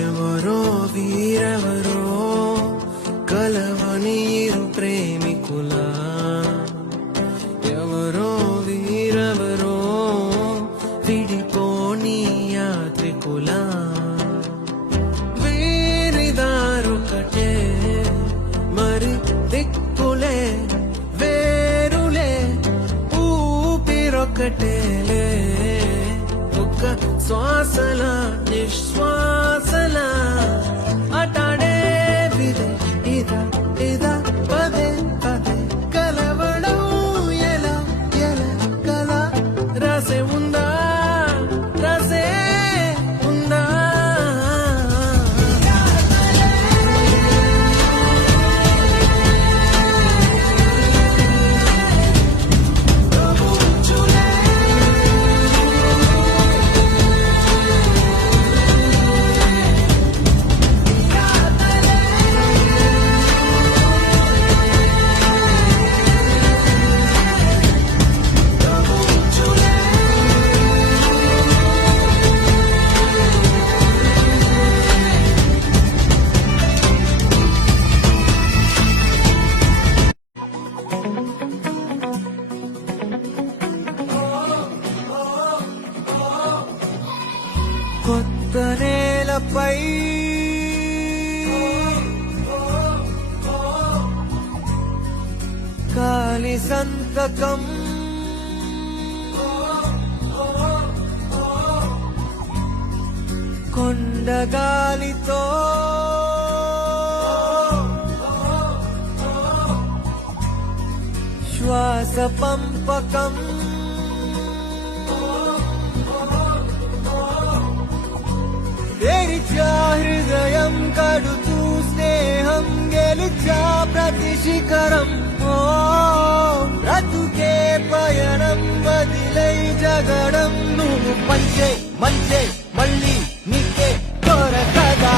ఎవరో వీరెవరో కలవని ఇరు ప్రేమికుల ఎవరో వీరెవరో విడిపోని యాత్రికుల వీరిదారొకటే మరి దిక్కులే వేరులే ఊపిరొకటేలే ఒక్క శ్వాసల నిశ్వాసల అటాడే విదే ఇదా ఇదా పదే పదే కలవడం ఎలా ఎలా కల రాసే ఉందా రాసే ఉందా కొత్త నేలపై కాలి సంతకం కొండగాలితో శ్వాస పంపకం తెరిచా హృదయం కడుతూ స్నేహం గెలిచా ప్రతి శిఖరం బ్రతుకే పయనం వదిలై జగడం నువ్వు పంచే మంచే మళ్ళీ నీకే దొరకదా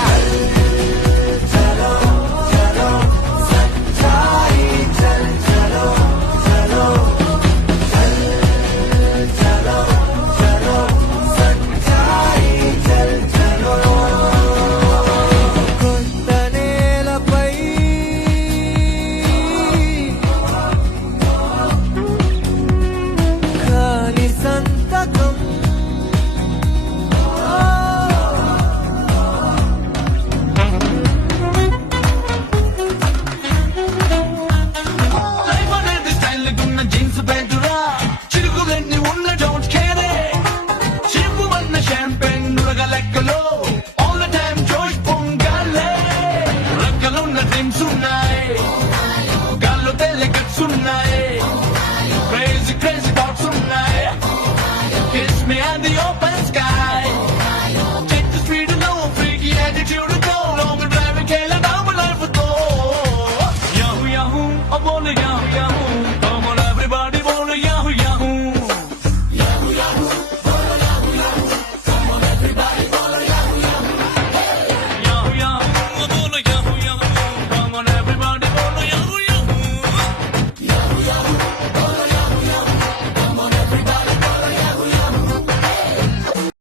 చలో చలో సంచారి చల్ చలో చలో చల్ చలో చలో సంచారి చల్ చలో కొత్త నేలపై కాలి సంతకం లైఫ్ అనేది స్టైల్ ఉన్న జీన్స్ ప్యాంటురా చిరుగులన్నీ ఉన్న డోంట్ కేరే చిరుపు వన్న షాంపెన్ నురగ లెక్కలో ఆల్ ద టైమ్ జోష్ పొంగాలే రక్కలున్న డ్రీమ్స్ ఉన్నాయి గాల్లో తెల్ల కట్స్ ఉన్నాయి క్రేజీ క్రేజీ థాట్స్ ఉన్నాయి kiss me and the open